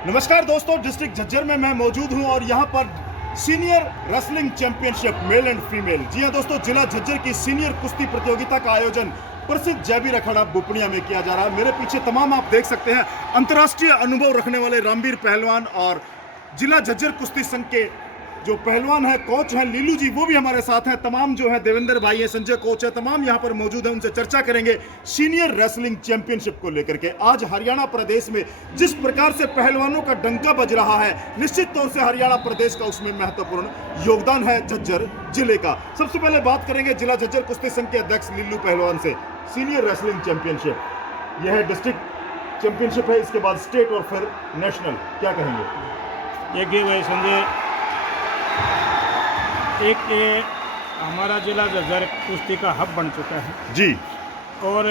नमस्कार दोस्तों, डिस्ट्रिक्ट झज्जर में मैं मौजूद हूं और यहां पर senior wrestling championship male and female, जी हां दोस्तों, जिला झज्जर की सीनियर कुश्ती प्रतियोगिता का आयोजन प्रसिद्ध जयबीर अखाड़ा बुपनिया में किया जा रहा है। मेरे पीछे तमाम आप देख सकते हैं अंतर्राष्ट्रीय अनुभव रखने वाले रामवीर पहलवान और जिला झज्जर कुश्ती संघ के जो पहलवान है, कोच हैं लीलू जी, वो भी हमारे साथ हैं। तमाम जो है देवेंद्र भाई है, संजय कोच है, तमाम यहाँ पर मौजूद हैं। उनसे चर्चा करेंगे सीनियर रेसलिंग चैंपियनशिप को लेकर के। आज हरियाणा प्रदेश में जिस प्रकार से पहलवानों का डंका बज रहा है, निश्चित तौर से हरियाणा प्रदेश का उसमें महत्वपूर्ण योगदान है झज्जर जिले का। सबसे पहले बात करेंगे जिला झज्जर कुश्ती संघ के अध्यक्ष लीलू पहलवान से। सीनियर रेसलिंग चैंपियनशिप, यह डिस्ट्रिक्ट चैंपियनशिप है, इसके बाद स्टेट और फिर नेशनल, क्या कहेंगे? देखिए भाई संजय, एक हमारा जिला झज्जर कुश्ती का हब बन चुका है जी, और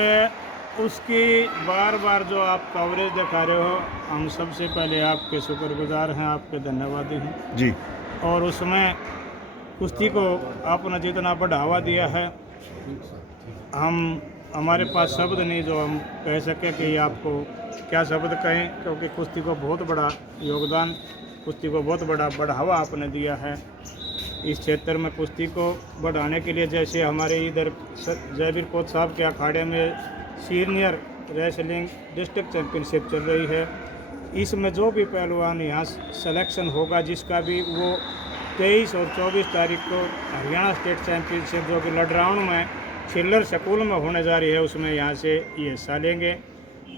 उसकी बार बार जो आप कवरेज दिखा रहे हो, हम सबसे पहले आपके शुक्रगुजार हैं, आपके धन्यवादी हैं जी। और उसमें कुश्ती को आपने जितना बढ़ावा दिया है, हमारे पास शब्द नहीं जो हम कह सकें कि आपको क्या शब्द कहें, क्योंकि कुश्ती को बहुत बड़ा योगदान, कुश्ती को बहुत बड़ा बढ़ावा आपने दिया है। इस क्षेत्र में कुश्ती को बढ़ाने के लिए जैसे हमारे इधर जयबीर कोच साहब के अखाड़े में सीनियर रेसलिंग डिस्ट्रिक्ट चैंपियनशिप चल रही है, इसमें जो भी पहलवान यहाँ सिलेक्शन होगा, जिसका भी, वो 23 और 24 तारीख को हरियाणा स्टेट चैंपियनशिप जो कि लडराउंड में छिल्लर स्कूल में होने जा रही है, उसमें यहाँ से ये हिस्सा लेंगे।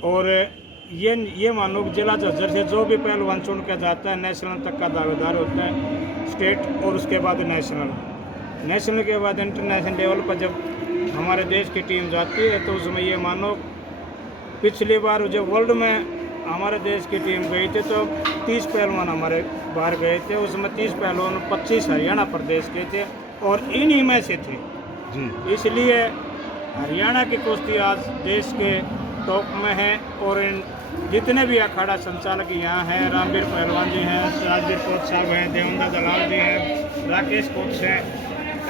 और ये मानो जिला झज्जर से जो भी पहलवान चुन के जाता है, नेशनल तक का दावेदार होता है, स्टेट और उसके बाद नेशनल के बाद इंटरनेशनल लेवल पर जब हमारे देश की टीम जाती है, तो उसमें ये मानो पिछली बार जब वर्ल्ड में हमारे देश की टीम गई थी तो 30 पहलवान हमारे बाहर गए थे, उसमें 30 पहलवान 25 हरियाणा प्रदेश के थे और इन्हीं में से थे जी। इसलिए हरियाणा की कुश्ती आज देश के टॉप में है और इन जितने भी अखाड़ा संचालक यहाँ हैं, रामवीर पहलवान जी हैं, राजवीर कोच साहब हैं, देवेंद्र दलाल जी हैं, राकेश कोच हैं,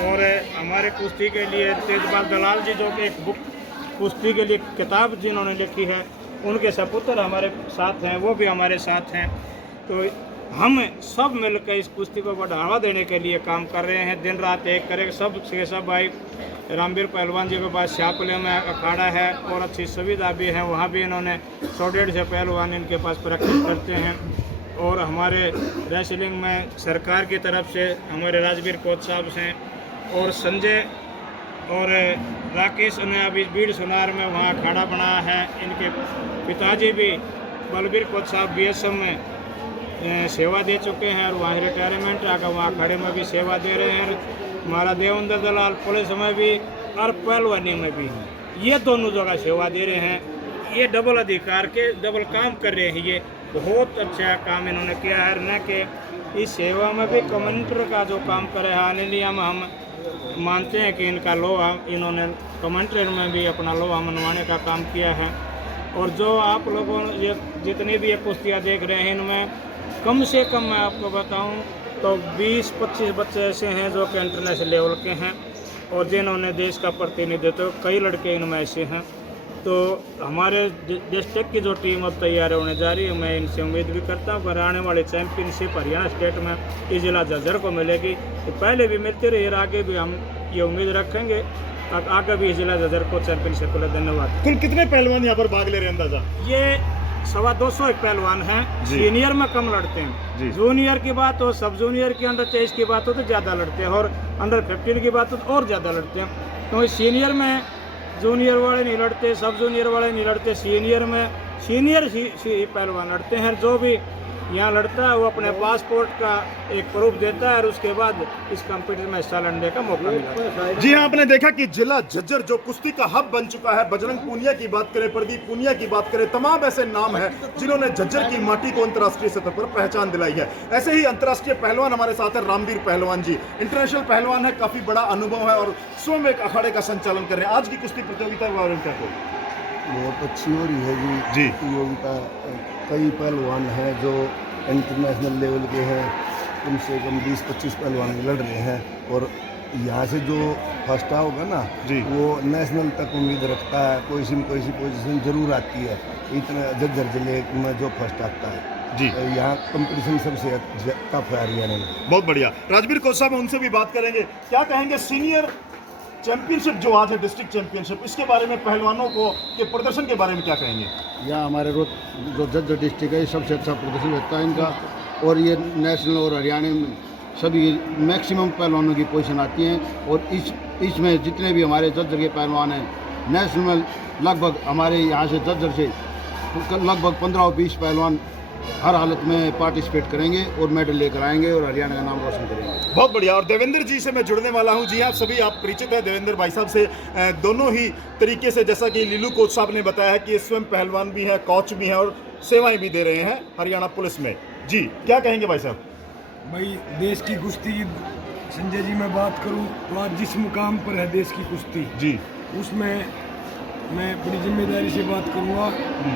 और हमारे कुश्ती के लिए तेजपाल दलाल जी, जो कि एक बुक कुश्ती के लिए किताब जिन्होंने लिखी है, उनके सपुत्र हमारे साथ हैं, वो भी हमारे साथ हैं। तो हम सब मिलकर इस कुश्ती को बढ़ावा देने के लिए काम कर रहे हैं, दिन रात एक करें। सब भाई रामवीर पहलवान जी के पास शापले में अखाड़ा है और अच्छी सुविधा भी है, वहाँ भी इन्होंने 100-150 पहलवान इनके पास प्रैक्टिस करते हैं। और हमारे रेसलिंग में सरकार की तरफ से हमारे राजवीर कोच साहब हैं और संजय और राकेश ने अभी बीड़ सुनार में वहाँ अखाड़ा बनाया है। इनके पिताजी भी बलबीर कोच साहब BSF में सेवा दे चुके हैं और वहाँ रिटायरमेंट आकर वहाँ अखाड़े में भी सेवा दे रहे हैं। हमारा देवेंद्र दलाल पुलिस में भी और पहलवानी में भी हैं, ये दोनों जगह सेवा दे रहे हैं। ये डबल अधिकार के डबल काम कर रहे हैं, ये बहुत अच्छा काम इन्होंने किया है। न कि इस सेवा में भी कमेंटर का जो काम करे, हाल इंडिया में हम मानते हैं कि इनका लोहा, इन्होंने कमेंटर में भी अपना लोहा मनवाने का काम किया है। और जो आप लोगों ये जितनी भी ये कुश्तियाँ देख रहे हैं, इनमें कम से कम मैं आपको बताऊं तो 20-25 बच्चे ऐसे हैं जो कि इंटरनेशनल लेवल के हैं और जिन्होंने देश का प्रतिनिधित्व, कई लड़के इनमें ऐसे हैं। तो हमारे डिस्ट्रिक्ट की जो टीम अब तैयार होने जा रही है, मैं इनसे उम्मीद भी करता हूँ पर आने वाली चैंपियनशिप हरियाणा स्टेट में इस जिला झज्जर को मिलेगी। तो पहले भी मिलती रही और आगे भी हम ये उम्मीद रखेंगे, आगे भी जिला झज्जर को चैंपियनशिप के लिए। धन्यवाद। कुल कितने पहलवान यहाँ पर भाग ले रहे हैं अंदाजा? ये 225 पहलवान हैं। सीनियर में कम लड़ते हैं, जूनियर की बात हो, सब जूनियर की अंडर 23 की बात हो तो ज़्यादा लड़ते हैं और अंडर 15 की बात हो तो और ज़्यादा लड़ते हैं। तो सीनियर में जूनियर वाले नहीं लड़ते, सब जूनियर वाले नहीं लड़ते, सीनियर में सीनियर पहलवान लड़ते हैं। जो भी यहाँ लड़ता है वो अपने पासपोर्ट का एक प्रूफ देता है और उसके बाद इस कंपटीशन में हिस्सा लेने का मौका मिलता है। जी हाँ, आपने देखा कि जिला झज्जर जो कुश्ती का हब बन चुका है, बजरंग पूनिया की बात करें, प्रदीप पूनिया की बात करें, तमाम ऐसे नाम हैं जिन्होंने झज्जर की माटी को अंतर्राष्ट्रीय सतह पर पहचान दिलाई है। ऐसे ही अंतर्राष्ट्रीय पहलवान हमारे साथ है रामवीर पहलवान जी, इंटरनेशनल पहलवान है, काफी बड़ा अनुभव है और स्वयं एक अखाड़े का संचालन कर रहे हैं। आज की कुश्ती प्रतियोगिता के बारे में क्या कहोगे? बहुत अच्छी हो रही है जी प्रतियोगिता। कई पहलवान हैं जो इंटरनेशनल लेवल के हैं, कम से कम 20-25 पहलवान लड़ रहे हैं और यहाँ से जो फर्स्ट होगा ना वो नेशनल तक उम्मीद रखता है, कोई सी न कोई सी पोजीशन जरूर आती है। इतना झज्जर जिले में जो फर्स्ट आता है जी। यहाँ कंपटीशन सबसे टफ है हरियाणा में। बहुत बढ़िया। राजवीर कोच साहब, उनसे भी बात करेंगे। क्या कहेंगे सीनियर चैंपियनशिप जो आज है, डिस्ट्रिक्ट चैंपियनशिप, इसके बारे में, पहलवानों को के प्रदर्शन के बारे में क्या कहेंगे? यहाँ हमारे जो जज्जर डिस्ट्रिक्ट है, सबसे अच्छा प्रदर्शन रहता है इनका, और ये नेशनल और हरियाणा में सभी मैक्सिमम पहलवानों की पोजीशन आती हैं। और इसमें जितने भी हमारे जज्जर के पहलवान हैं, नेशनल लगभग हमारे यहाँ से जज्जर से लगभग 15-20 पहलवान हर हालत में पार्टिसिपेट करेंगे और मेडल लेकर आएंगे और हरियाणा का नाम रोशन करेंगे। बहुत बढ़िया। और देवेंद्र जी से मैं जुड़ने वाला हूं। जी, आप सभी आप परिचित हैं देवेंद्र भाई साहब से, दोनों ही तरीके से, जैसा कि लीलू कोच साहब ने बताया है कि स्वयं पहलवान भी है, कोच भी है और सेवाएं भी दे रहे हैं हरियाणा पुलिस में। जी, क्या कहेंगे भाई साहब? भाई, देश की कुश्ती की संजय जी मैं बात करूं तो आज जिस मुकाम पर है देश की कुश्ती, जी, उसमें मैं बड़ी जिम्मेदारी से बात करूंगा।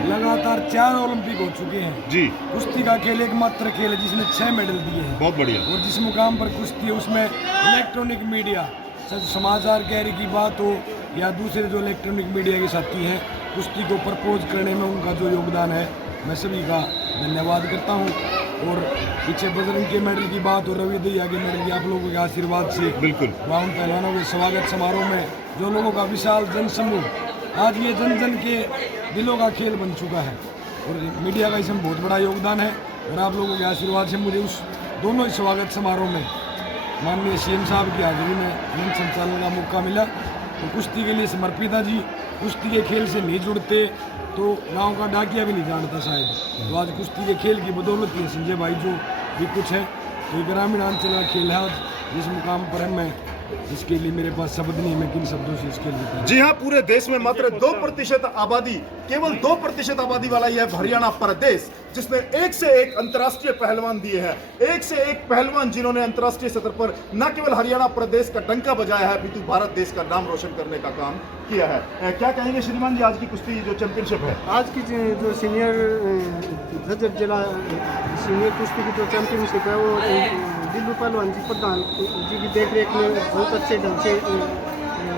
लगातार 4 ओलंपिक हो चुके हैं। जी, कुश्ती का खेल एकमात्र खेल है जिसने 6 मेडल दिए हैं। बहुत बढ़िया। और जिस मुकाम पर कुश्ती है उसमें इलेक्ट्रॉनिक मीडिया, समाचार कैरी की बात हो या दूसरे जो इलेक्ट्रॉनिक मीडिया के साथी हैं, कुश्ती को प्रपोज करने में उनका जो योगदान है, मैं सभी का धन्यवाद करता हूँ। और पीछे बजरंग के मेडल की बात और रवि दहिया के मेडल की आप लोगों के आशीर्वाद से बिल्कुल राउंड पहलवानों के स्वागत समारोह में जो लोगों का विशाल जनसमूह, आज ये जन जन के दिलों का खेल बन चुका है और मीडिया का इसमें बहुत बड़ा योगदान है। और आप लोगों के आशीर्वाद से मुझे उस दोनों ही स्वागत समारोह में माननीय सीएम साहब की हाजिरी में मंच संचालन का मौका मिला। तो कुश्ती के लिए समर्पित है जी। कुश्ती के खेल से नहीं जुड़ते तो गांव का डाकिया भी नहीं जानता शायद। तो आज कुश्ती के खेल की बदौलत ही संजय भाई जो भी कुछ है, तो ग्रामीण अंचल का खेल है आज जिस मुकाम पर है, मैं इसके लिए मेरे पास शब्द नहीं, मैं किन शब्दों से इसके लिए। जी हाँ, पूरे देश में मात्र 2% आबादी, केवल 2% आबादी वाला यह हरियाणा प्रदेश, जिसने एक से एक अंतर्राष्ट्रीय पहलवान दिए हैं, एक से एक पहलवान जिन्होंने अंतर्राष्ट्रीय स्तर पर न केवल हरियाणा प्रदेश का डंका बजाया है, अपितु भारत देश का नाम रोशन करने का काम किया है। क्या कहेंगे श्रीमान जी, आज की कुश्ती जो चैंपियनशिप है? आज की जो सीनियर जज्जर जिला सीनियर कुश्ती की जो चैंपियनशिप है, वो लीलू पहलवान जी प्रधान जी की देखरेख में बहुत अच्छे ढंग से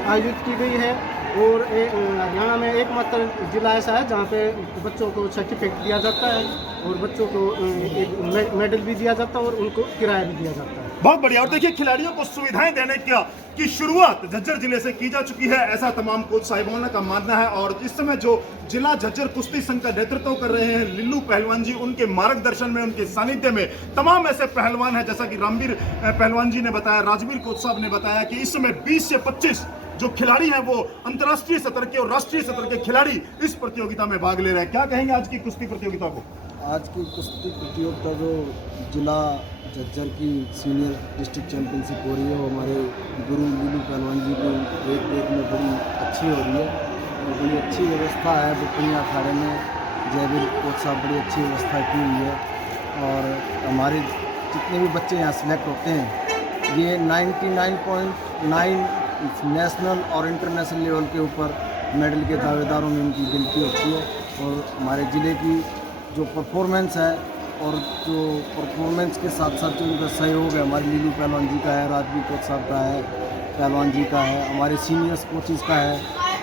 आयोजित की गई है। और हरियाणा में एकमात्र जिला ऐसा है जहाँ पे बच्चों को सर्टिफिकेट दिया जाता है और बच्चों को एक मेडल भी दिया जाता है और उनको किराया भी दिया जाता है। बहुत बढ़िया। और देखिए, खिलाड़ियों को सुविधाएं देने की शुरुआत झज्जर जिले से की जा चुकी है, ऐसा तमाम कोच साहिबाना का मानना है। और इस समय जो जिला झज्जर कुश्ती संघ का नेतृत्व कर रहे हैं लीलू पहलवान जी, उनके मार्गदर्शन में, उनके सानिध्य में तमाम ऐसे पहलवान हैं, जैसा कि रामवीर पहलवान जी ने बताया, राजवीर कोच साहब ने बताया कि इस समय 20 से 25 जो खिलाड़ी हैं वो अंतर्राष्ट्रीय स्तर के और राष्ट्रीय स्तर के खिलाड़ी इस प्रतियोगिता में भाग ले रहे हैं। क्या कहेंगे आज की कुश्ती प्रतियोगिता को? आज की कुश्ती प्रतियोगिता जो जिला झज्जर की सीनियर डिस्ट्रिक्ट चैंपियनशिप हो रही है, वो हमारे गुरु लीलू पहलवान जी की देख में बड़ी अच्छी हो रही है और बड़ी अच्छी व्यवस्था है। बुपनिया अखाड़े में जयवीर कोच साहब बड़ी अच्छी व्यवस्था की हुई है और हमारे जितने भी बच्चे यहाँ सेलेक्ट होते हैं, ये 99.9 नेशनल और इंटरनेशनल लेवल के ऊपर मेडल के दावेदारों में उनकी गिनती होती है। और हमारे ज़िले की जो परफॉर्मेंस है और जो परफॉर्मेंस के साथ साथ जो उनका सहयोग है, हमारे लीलू पहलवान जी का है, राजवीर कोच साहब का है, पहलवान जी का है, हमारे सीनियर्स कोचेज़ का है,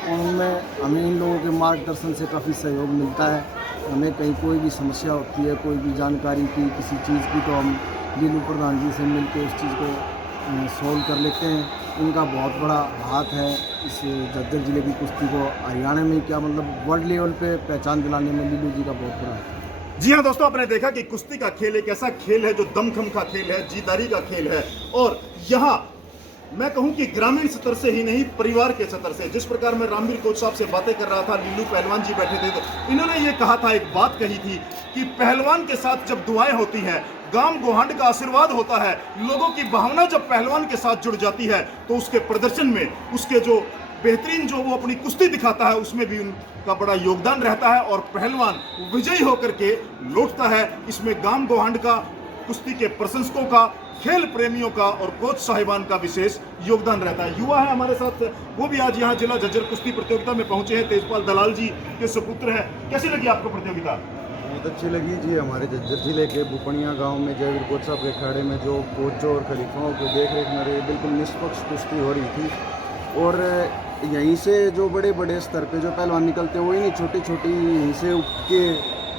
और उनमें हमें इन लोगों के मार्गदर्शन से काफ़ी सहयोग मिलता है। हमें कहीं कोई भी समस्या होती है, कोई भी जानकारी की किसी चीज़ की, तो हम लीलू प्रधान जी से मिलकर उस चीज़ को सोल्व कर लेते हैं। उनका बहुत बड़ा हाथ है इस झज्जर जिले की कुश्ती को हरियाणा में क्या मतलब वर्ल्ड लेवल पे पहचान दिलाने में लीलू जी का बहुत बड़ा हाथ है। जी हाँ दोस्तों, आपने देखा कि कुश्ती का खेल एक ऐसा खेल है जो दमखम का खेल है, जीदारी का खेल है। और यहाँ मैं कहूँ कि ग्रामीण स्तर से ही नहीं, परिवार के स्तर से, जिस प्रकार मैं रामवीर कोच साहब से बातें कर रहा था, लीलू पहलवान जी बैठे थे, तो इन्होंने ये कहा था, एक बात कही थी कि पहलवान के साथ जब दुआएं होती हैं, गाम गोहांड का आशीर्वाद होता है, लोगों की भावना जब पहलवान के साथ जुड़ जाती है, तो उसके प्रदर्शन में, उसके जो बेहतरीन जो वो अपनी कुश्ती दिखाता है, उसमें भी उनका बड़ा योगदान रहता है और पहलवान विजयी होकर के लौटता है। इसमें गाम गोहांड का, कुश्ती के प्रशंसकों का, खेल प्रेमियों का और कोच साहिबान का विशेष योगदान रहता है। युवा है हमारे साथ, वो भी आज यहाँ जिला झज्जर कुश्ती प्रतियोगिता में पहुंचे हैं। तेजपाल दलाल जी के सुपुत्र हैं। कैसी लगी आपको प्रतियोगिता? बहुत अच्छी लगी जी। हमारे झज्जर जिले के बुपनिया गांव में जयवीर कोच साहब के अखाड़े में जो कोचों और खलीफाओं को देख रेख में रही, बिल्कुल निष्पक्ष कुश्ती हो रही थी। और यहीं से जो बड़े बड़े स्तर पे जो पहलवान निकलते हैं, वही नहीं छोटी छोटी यहीं से उठ के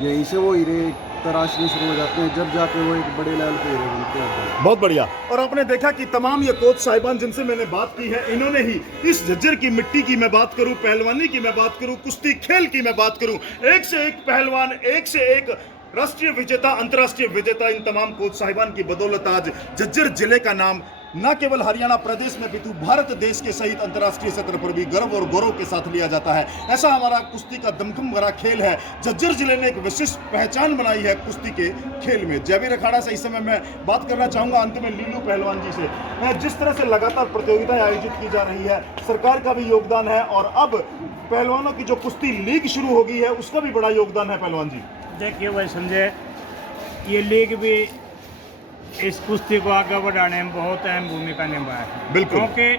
यहीं से वो हीरे तराशने शुरू हो जाते हैं, जब जाके वो एक बड़े लेवल पे हीरे बनते हैं। बहुत बढ़िया। और आपने देखा कि तमाम ये कोच साहिबान जिनसे मैंने बात की है, इन्होंने ही इस झज्जर की मिट्टी की मैं बात करूं, पहलवानी की मैं बात करूं, कुश्ती खेल की मैं बात करूं, एक से एक पहलवान, एक से एक राष्ट्रीय विजेता, अंतर्राष्ट्रीय विजेता, इन तमाम कोच साहिबान की बदौलत आज झज्जर जिले का नाम न केवल हरियाणा प्रदेश में पितु भारत देश के सहित अंतर्राष्ट्रीय सतह पर भी गर्व और गौरव के साथ लिया जाता है। ऐसा हमारा कुश्ती का दमखम भरा खेल है। झज्जर जिले ने एक विशिष्ट पहचान बनाई है कुश्ती के खेल में। जयवीर अखाड़ा से इस समय मैं बात करना चाहूंगा अंत में लीलू पहलवान जी से। जिस तरह से लगातार प्रतियोगिताएं आयोजित की जा रही है, सरकार का भी योगदान है और अब पहलवानों की जो कुश्ती लीग शुरू हो गई है उसका भी बड़ा योगदान है पहलवान जी। देखिए भाई संजय, ये लीग भी इस कुश्ती को आगे बढ़ाने में बहुत अहम भूमिका निभाया है। बिल्कुल। क्योंकि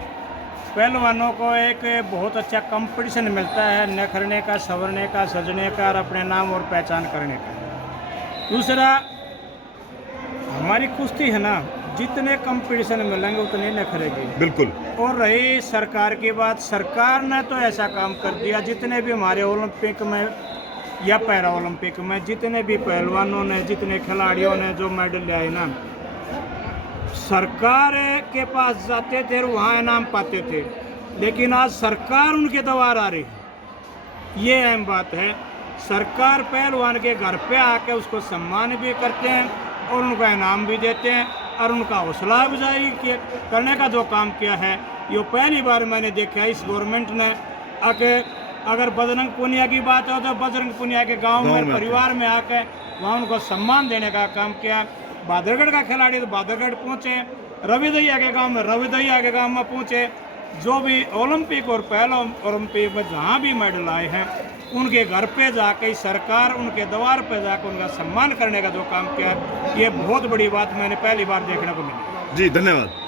पहलवानों को एक बहुत अच्छा कंपटीशन मिलता है निखरने का, संवरने का, सजने का और अपने नाम और पहचान करने का। दूसरा, हमारी कुश्ती है ना, जितने कंपटीशन मिलेंगे उतने निखरेगी। बिल्कुल। और रही सरकार की बात, सरकार ने तो ऐसा काम कर दिया, जितने भी हमारे ओलंपिक में या पैरा ओलंपिक में जितने भी पहलवानों ने, जितने खिलाड़ियों ने जो मेडल लिया है ना, सरकार के पास जाते थे और वहाँ इनाम पाते थे, लेकिन आज सरकार उनके द्वार आ रही है। ये अहम बात है। सरकार पहलवान के घर पे आके उसको सम्मान भी करते हैं और उनका इनाम भी देते हैं और उनका हौसला अफजाई करने का जो काम किया है, ये पहली बार मैंने देखा है इस गवर्नमेंट ने आके। अगर बजरंग पुनिया की बात हो तो बजरंग पुनिया के गांव में परिवार में आके वहाँ उनको सम्मान देने का काम किया। बादरगढ़ का खिलाड़ी तो बादरगढ़ पहुँचे, रवि दहिया के गांव में रवि दहिया के गांव में पहुँचे। जो भी ओलंपिक और पहला ओलंपिक में जहाँ भी मेडल आए हैं, उनके घर पे जाके सरकार उनके द्वार पे जाकर उनका सम्मान करने का जो काम किया, ये बहुत बड़ी बात मैंने पहली बार देखने को मिली। जी धन्यवाद।